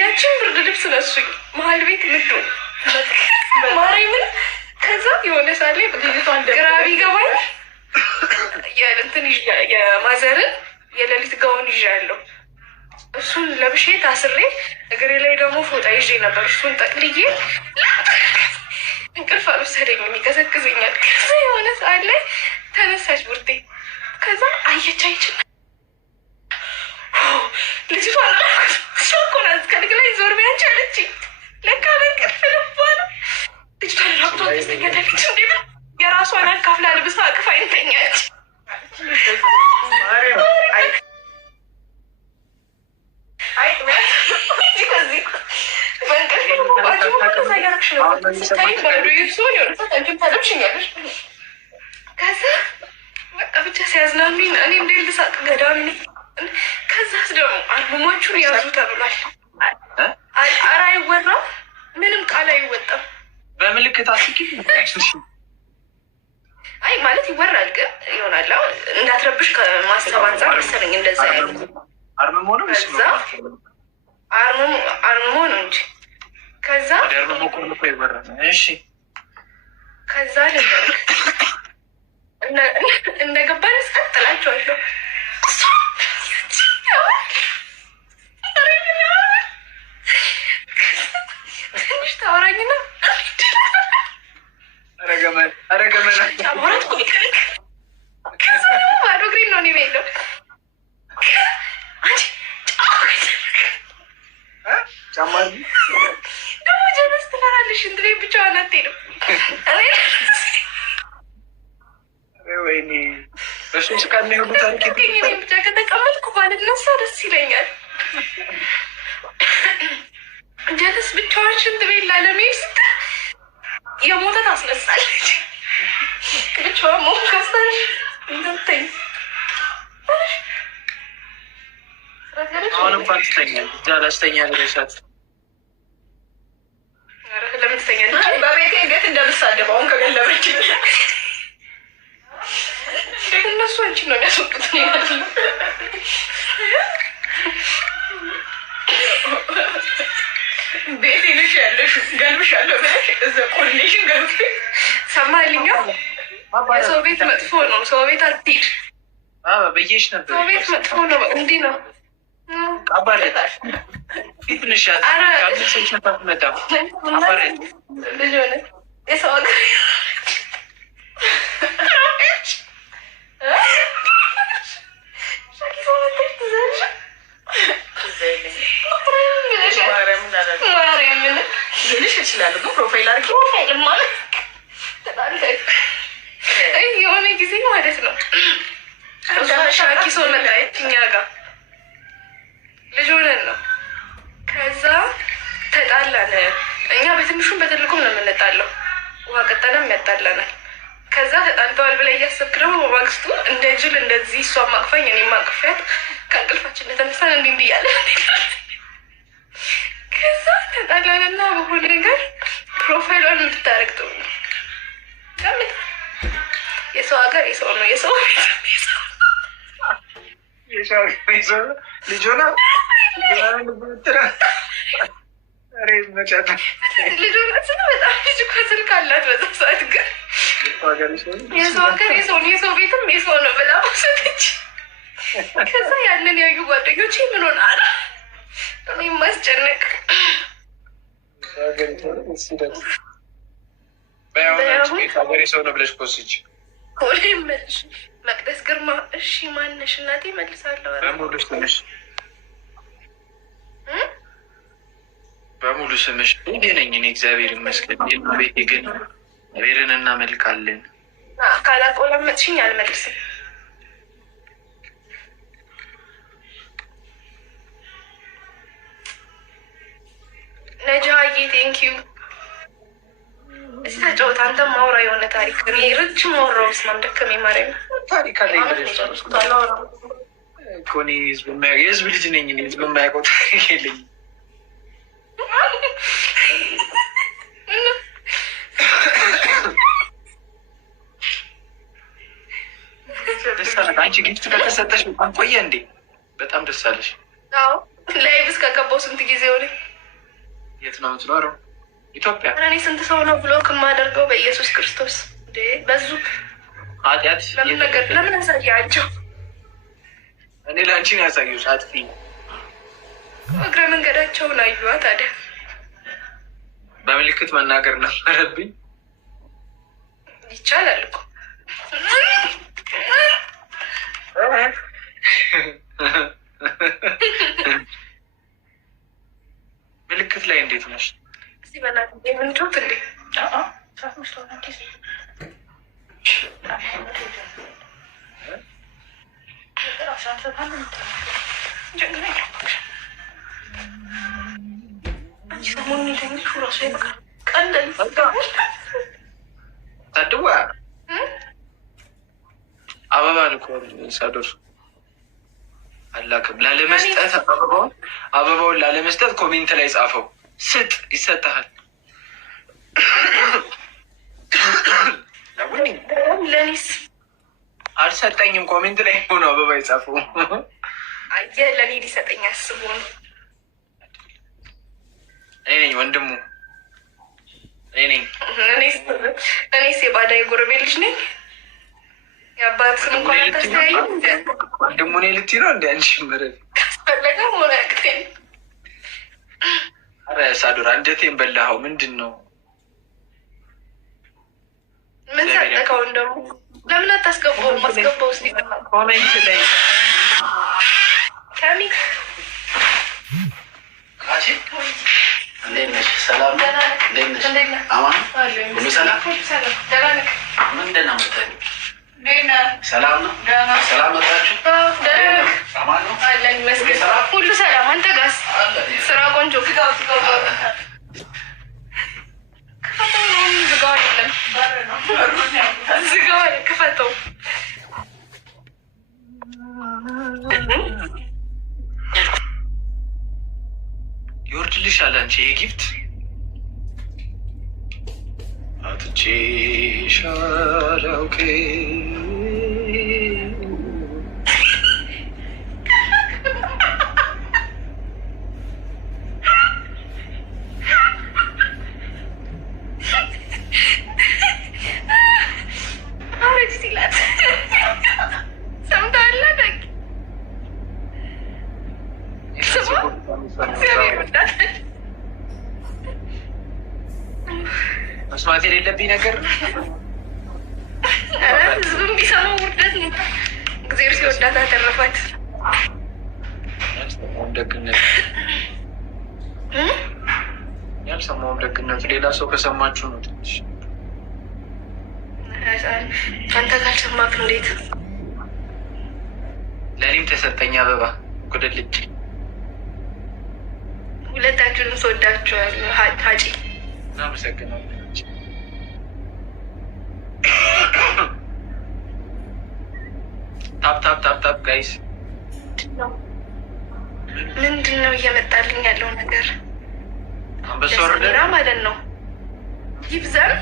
ያችን ብርድ ልብስ ነሱኝ መሀል ቤት ምዶ ማርያምን። ከዛ የሆነ ሳለ ግራ ቢገባኝ የእንትን የማዘርን የሌሊት ጋውን ይዣለሁ። እሱን ለብሼ ታስሬ እግሬ ላይ ደግሞ ፎጣ ይዤ ነበር። እሱን ጠቅልዬ እንቅልፍ አልወሰደኝም፣ ይቀዘቅዘኛል። ከዛ የሆነ ሰዓት ላይ ተነሳች ቡርቴ። ከዛ አየቻይችን ልጅቷ ሾኮና እስከልግ ላይ ዞር ቢያንቺ አለችኝ። ለካ በእንቅልፍ ልቧ ነው። ልጅቷ ራቁቷ ተስተኛለች። እንዴ የራሷን አካፍላ ልብሳ አቅፋ ይተኛች። ከዛ በቃ ብቻ ሲያዝናኑኝ እኔ እንዴ ልሳቅ ገዳሚ። ከዛስ ደግሞ አልበሞቹን ያዙ ተብሏል። ኧረ አይወራም፣ ምንም ቃል አይወጣም። በምልክት አስኪ አይ ማለት ይወራል ግን ይሆናል እንዳትረብሽ ከማሰብ አንጻር መሰለኝ እንደዛ ያሉ አርምሞ ነው። ከዛ አርምሞ ነው እንጂ ከዛ እሺ ከዛ እንደገባን እስቀጥላቸዋለሁ። ትንሽ ታወራኝና ባዶ እግሬን ነው እኔ የምሄደው። ደግሞ ጀለስ ትፈራለሽ። እንትን ብቻዋን አትሄድም። ወይኔ በሱም ስቃና የሁሉ ታሪክ ብቻ ከተቀመጥኩ ባልነሳ ደስ ይለኛል። ጀለስ ብቻዋን ሽንት ቤት ላለመሄድ ስትል የሞተ ታስነሳለች። ብቻዋን መሆን ከሳሽ እንደምተኝ አሁን እንኳን ትተኛል። እዛ ላስተኛ ልረሻት ለምን ትተኛለች? በቤቴ እንዴት እንደምሳደብ አሁን ከገለበችኝ እነሱ አንቺን ነው የሚያስወጡት። ቤቴ ነሽ ያለሽ ገልብሻለሁ ብለሽ እዛ ኮርኔሽን ገብቼ ሰማልኛ። የሰው ቤት መጥፎ ነው። ሰው ቤት አትሂድ በየሽ ነበር። ሰው ቤት መጥፎ ነው። እንዲህ ነው አባረታሽ ፊት ንሻት ከአምሰች ነፋት መጣ አባረት ልጅ ሆነ የሰው ሀገር ማርያምን ልልሽ እችላለሁ ግን ፕሮፋይል አድርጌ ፕሮፋይል ማለት የሆነ ጊዜ ማለት ነው ሻኪ ሰው መጣየት እኛ ጋር ልጅ ሆነን ነው። ከዛ ተጣላን። እኛ በትንሹም በትልቁም ነው የምንጣለው። ውሃ ቀጠለም ያጣላናል። ከዛ ተጣልተዋል ብላ እያሰብክ ደግሞ በማግስቱ እንደ ጅል እንደዚህ እሷ ማቅፋኝ እኔ ማቅፊያት ከእንቅልፋችን እንደተነሳን እንዲህ እንዲህ እያለ ከዛ ተጣላንና በሆነ ነገር ፕሮፋይሏን እንድታረግ ጥሩ ነው። ገምት። የሰው ሀገር የሰው ነው። የሰው ልጅ ሆና ልጆናችን በጣም ልጅ እኮ ስልክ አላት። በዛ ሰዓት ግን የሰው ሀገር የሰው ነው፣ የሰው ቤትም የሰው ነው ብላ ወሰደች። ከዛ ያንን ያዩ ጓደኞች ምን ሆነ አለ እኔ ማስጨነቅ ሀገሬ ሰው ነው ብለሽ ኮስች ሆነ መልሽ መቅደስ ግርማ። እሺ ማነሽ እናቴ? መልሳለሁ። በሙሉ ስምሽ በሙሉ ስምሽ እንዴ ነኝ እኔ እግዚአብሔር ይመስገን። ቤቴ ግን እግዚአብሔርን እናመልካለን። ካላቆላመጥሽኝ አልመልስም። ነጃዬ ቴንኪዩ። እስኪ ተጫወት አንተም ማውራ የሆነ ታሪክ እኔ ረጅም ማውራው ስማም ደከመኝ። ማርያም ታሪክ አለ እኮ እኔ የህዝብ ልጅ ነኝ። ህዝብ የማያውቀው ታሪክ የለኝም። ደስ አለሽ አንቺ ጊፍት ከተሰጠሽ በጣም ቆየ እንዴ? በጣም ደስ አለሽ። ላይቭ እስከገባው ስንት ጊዜ ሆነ? የት ነው የምትኖረው? ኢትዮጵያ። እኔ ስንት ሰው ነው ብሎክ የማደርገው? በኢየሱስ ክርስቶስ በዙ ኃጢአት ለምን ነገር ለምን አሳያቸው? እኔ ለአንቺን ያሳየሁሽ አጥፊ እግረ መንገዳቸውን አዩዋ። ታዲያ በምልክት መናገር ነበረብኝ። ይቻላል እኮ ምልክት ላይ እንዴት ነሽ? እስቲ በእናትህ የምንጮት እንዴ? ታድዋ አበባ ልኮ ሳዶር አላክም ላለመስጠት አበባውን ላለመስጠት ኮሜንት ላይ ጻፈው። ስጥ ይሰጥሃል። ለኒስ አልሰጠኝም። ኮሜንት ላይ ሆኖ አበባ የጻፈው አየህ፣ ለእኔ ሊሰጠኝ አስቦ ነው። እኔ ነኝ ወንድሙ፣ እኔ ነኝ። እኔስ የባዳ የጎረቤት ልጅ ነኝ። የአባት ስም እንኳን አታስተያይም። ወንድሙ እኔ ልትይ ነው እንደ አንቺ ምረት ካስፈለገ ሆነ ያቅቴን። ኧረ ሳዶር አንጀቴን በላኸው። ምንድን ነው? ምን ሰጠከው? እንደው ለምን አታስገባውም? አስገባው እስኪ ኮሜንት ላይ ከሚ እንዴት ነሽ? ሰላም እንዴት ነሽ? አማን ሁሉ ሰላም? ምንድን ነው የምትይኝ? ሰላም ነው? ሰላም መጣችሁ? አማን ነው አለን ይመስገን። ሁሉ ሰላም። አንተ ጋርስ ስራ ቆንጆ? ክፈተው ነው ዝጋው አይደለም ዝጋው፣ ክፈተው። ይወርድልሻል። አንቺ ይሄ ጊፍት አትቼሻለሁ። መስማት የሌለብኝ ነገር ህዝብም ቢሰማው ውርደት ነው። እግዚአብሔር ሲወዳት አተረፋት። ያልሰማውም ደግነቱ ሌላ ሰው ከሰማችሁ ነው ትንሽ። አንተ ካልሰማክ እንዴት? ለእኔም ተሰጠኝ አበባ ጉድልጭ። ሁለታችሁንም ስወዳችኋለሁ። ሀጪ እናመሰግናለን። ታፕ ታፕ ታፕ ታፕ ጋይስ። ምንድን ነው እየመጣልኝ ያለው ነገር? አንበሳ ወረደ ማለት ነው። ይብዛም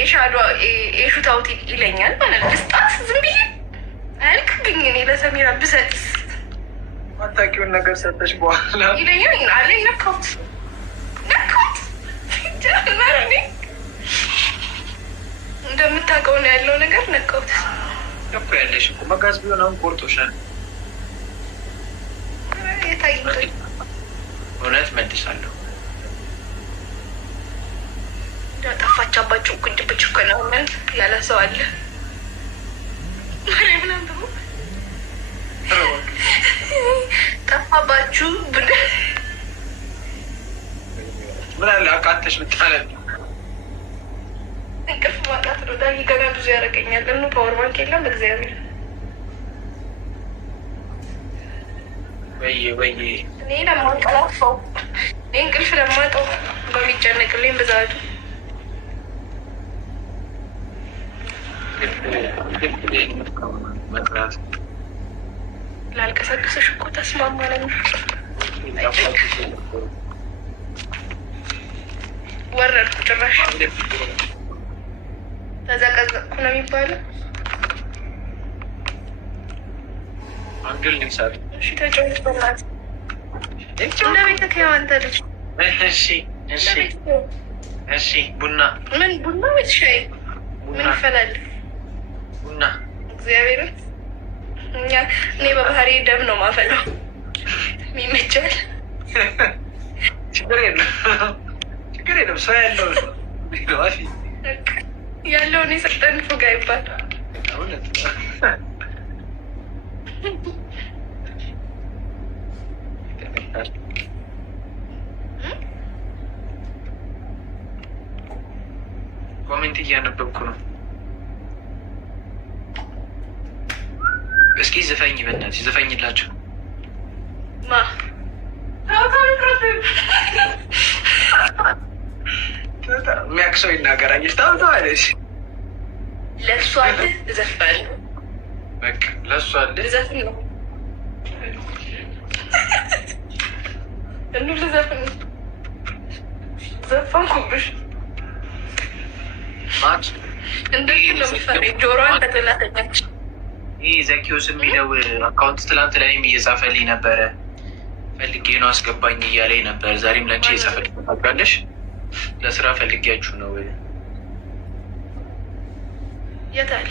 የሻዷ የሹታውት ይለኛል ማለት ነው። ስጣት ዝም ብዬ አያልቅብኝ። እኔ ለሰሚራ ብሰጥስ አታውቂውን ነገር ሰጠች በኋላ ይለኛል አለ። ነካውት ጀመረ። እኔ እንደምታውቀው ነው ያለው ነገር። ነካውት እኮ ያለሽ እኮ መጋዝ ቢሆን አሁን ቆርጦሻል። የታይቶኝ እውነት መልሳለሁ። ጠፋቻባችሁ ቁጭ እኮ ነው ምን ያለ ሰው አለ ምናምን ብሎ ጠፋባችሁ ብለ ምን አለ አቃተሽ ምታለን። እንቅልፍ ማጣት ነው። ዳጊ ገና ብዙ ያደርገኛል። ለምን ፓወር ባንክ የለም? እግዚአብሔር ወይ እኔ ለማንቀላፋው እኔ እንቅልፍ ለማጣው በሚጨነቅልኝ ብዛቱ መጥራት ላልቀሰቅስሽ እኮ ተስማማለን። ወረድኩ ጭራሽ ተዘቀዘቅኩ ነው የሚባለው። አንግል ንሳት። እሺ ተጫወት በእናትህ። ለቤት ከያንተ ልጅ እሺ ቡና ምን ቡና ወይስ ሻይ? ምን ይፈላል? ቡና እግዚአብሔርን እኔ በባህሪ ደም ነው ማፈላው። ይመቻል። ችግር የለም ሰው ያለውን የሰጠን ፉጋ ይባላል። ኮሜንት እያነበብኩ ነው። እስኪ ዝፈኝ፣ በእናትሽ ዝፈኝላቸው። የሚያቅሰው ይናገራል። ታውተዋለች። ለእሷ አለ እዘፍናለሁ። በቃ ለእሷ አለ ልዘፍን ነው እኑ ልዘፍን ዘፈንኩብሽ። ማች እንደዚህ ነው የሚፈረኝ። ጆሮዋን ተገላተኛች። ይህ ዘኪዎስ የሚለው አካውንት ትላንት ላይም እየጻፈልኝ ነበረ። ፈልጌ ነው አስገባኝ እያለኝ ነበር። ዛሬም ለንቺ የጻፈልኝ ታውቃለሽ። ለስራ ፈልጊያችሁ ነው። የት አለ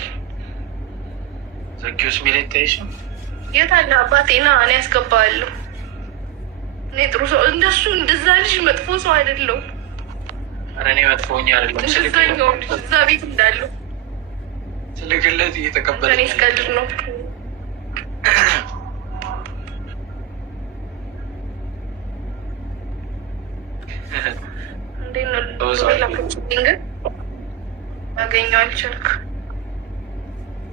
ዘኪዎስ የሚል ይታይሽም? የት አለ አባቴና እኔ ያስገባዋለሁ። እኔ ጥሩ ሰው እንደሱ እንደዛ ልጅ መጥፎ ሰው አይደለሁም። ኧረ እኔ መጥፎኛ አይደለም። እንደዛኛው እዛ ቤት እንዳለው ስልክለት እየተቀበለ እኔ እስቀልድ ነው። እንዴት ነው ላከችልኝ ግን አገኘው አልቻልኩም።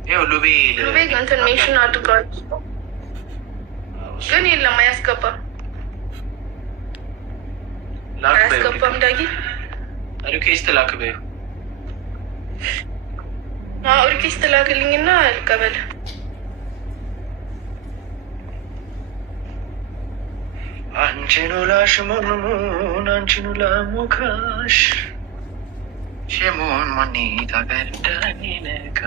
ያው ሉቤ እንትን ሜንሽን አድርገዋል ግን የለም አያስገባም። አያስገባም ዳጊ ሪኩዌስት ላክ በይው። ሪኩዌስት ላክልኝና ልቀበል። አንቺኑ ላሽሞን አንቺኑ ላሞካሽ ሽሞን ማኔታ ገርዳኔ ነካ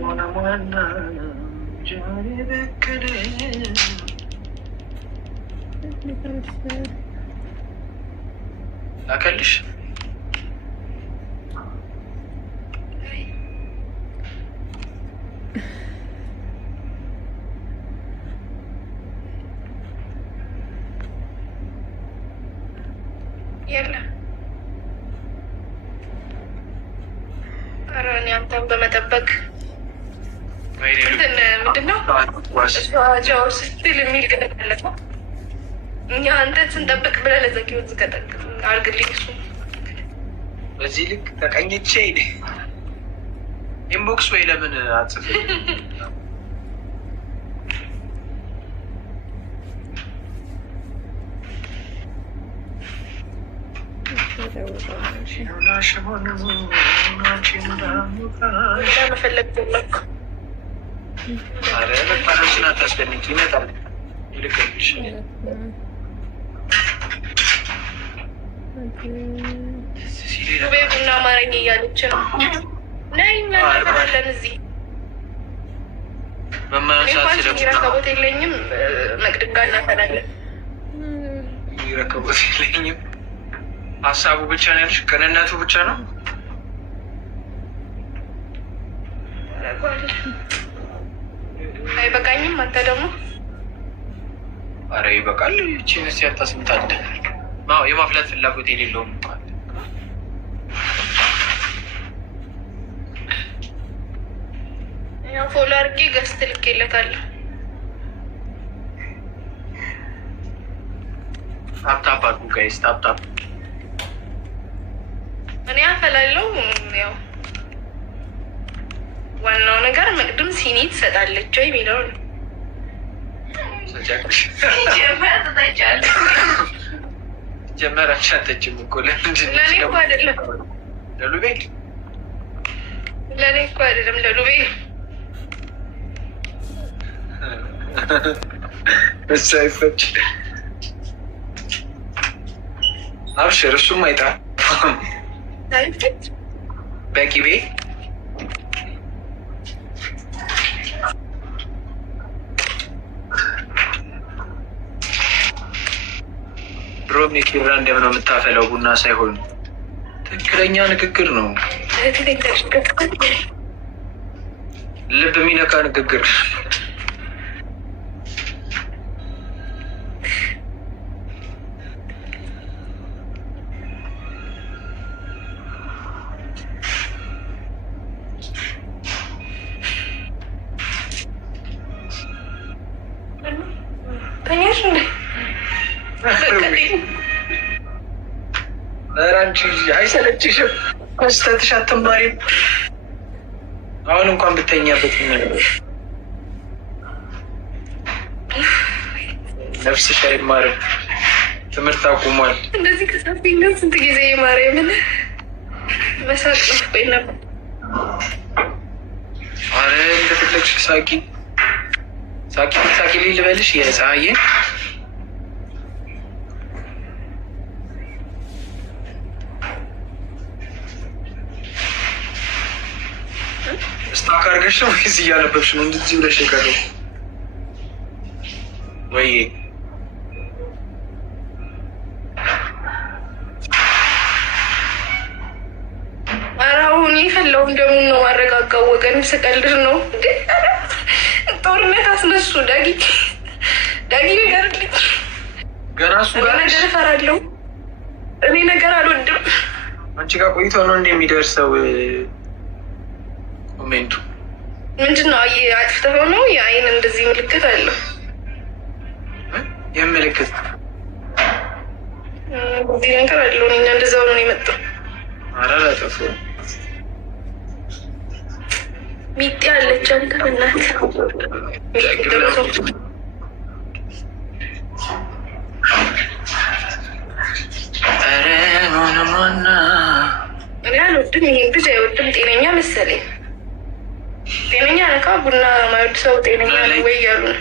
ሞናሞና ጃኔ በከለ ላከልሽ የለም። ኧረ እኔ አንተን በመጠበቅ እንትን ምንድን ነው ጃው ስትል የሚል ገለለፈ እኛ አንተን ስንጠብቅ ብለህ ለዘኪውን ዝቀጠቅ አድርግልኝ። እሱ በዚህ ልክ ተቀኝቼ ኢንቦክስ ወይ ለምን አጽፍ መፈለግ ጀመርኩ። ኧረ በጣም አታስደንቂ። ይመጣል ይልክልሽ። ዱቤ ቡና አማረኝ እያለች ነው። ነይ እናለን እዚህ ረከቦት የለኝም። መቅድጋ እናፈላለን። ረከቦት የለኝም። ሀሳቡ ብቻ ነው ያልሽ? ቅንነቱ ብቻ ነው? አይበቃኝም? አንተ ደግሞ አረ ይበቃል። ይቺን እስኪ አታስምታለ። የማፍላት ፍላጎት የሌለውም እንኳን ያው ፎሎ አድርጌ ገዝት ልኬለታለሁ። ታፕታፕ አድርጉ ጋይስ፣ ታፕታፕ። እኔ አፈላለው። ያው ዋናው ነገር መቅድም ሲኒ ትሰጣለች ወይ የሚለው ነው። ጀመራች አተችም እኮ ለእኔ እኮ አይደለም ለሉቤ፣ ለእኔ እኮ አይደለም ለሉቤ። እሱ አይፈጭ አብሽር፣ እሱም አይጣ በቂቤ ድሮም የኪራ እንደምን ነው የምታፈለው ቡና ሳይሆን ትክክለኛ ንግግር ነው። ልብ የሚነካ ንግግር። አይሰለችሽም? ከስተትሽ አትማሪም? አሁን እንኳን ብተኛበት ነፍስሽ አይማርም። ትምህርት አቁሟል። እንደዚህ ከሳፊኝ ግን ስንት ጊዜ የማረ ምን መሳቅ ነው ነበር። አረ እንደፈለግሽ ሳቂ ሳቂ ሳቂ ልበልሽ የፀሐዬ ስታክ አድርገሽ ነው ወይስ እያነበብሽ ነው እንደዚህ ብለሽ የቀረው? ወይ ኧረ አሁን የፈላው እንደምን ነው ማረጋጋው? ወገን ስቀልድ ነው። ጦርነት አስነሱ። ዳጊ ነገር ገና እሱ ጋር ነገር እፈራለሁ። እኔ ነገር አልወድም። አንቺ ጋር ቆይቶ ነው እንደሚደርሰው ኮሜንቱ ምንድን ነው? አጥፍተኸው ነው? የአይን እንደዚህ ምልክት አለው። ይህ ምልክት እዚህ ነገር አለው። እኛ እንደዛው ነው የመጣው። ኧረ አላጠፋሁም። ሚጤ አለች። አንተ በእናትህ ኧረ ሆነማና እኔ አልወድም። ይሄን ልጅ አይወድም። ጤነኛ መሰለኝ። ጤነኛ ነካ ቡና ማይወድ ሰው ጤነኛ ነው ወይ እያሉ ነው።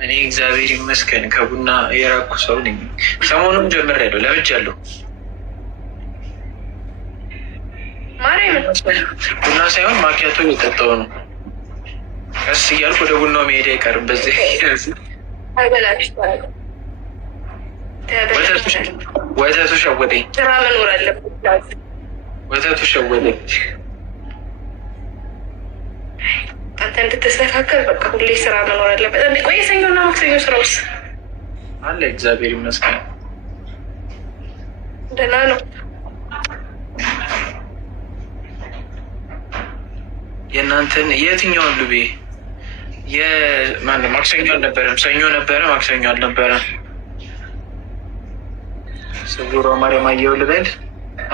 እኔ እግዚአብሔር ይመስገን ከቡና የራኩ ሰው ነኝ። ሰሞኑን ጀምሬያለሁ፣ ለምጃለሁ። ማርያምን ቡና ሳይሆን ማኪያቶ እየጠጣሁ ነው። ቀስ እያልኩ ወደ ቡናው መሄድ አይቀርም። በዚህ አይበላሽ ወተቱ ሸወደኝ። ስራ መኖር አለበት። ወተቱ ሸወደኝ። አንተ እንድትስተካከል በቃ ሁሌ ስራ መኖር አለበት። እንደ ቆየ ሰኞና ማክሰኞ ስራ ውስጥ አለ። እግዚአብሔር ይመስገን ደህና ነው። የእናንተን የትኛውን ሉቤ የማን ማክሰኞ አልነበረም? ሰኞ ነበረ፣ ማክሰኞ አልነበረም። ስጉሮ ማርያም አየሁ ልበል።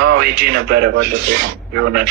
አዎ ሄጄ ነበረ ባለፈው ይሆናል።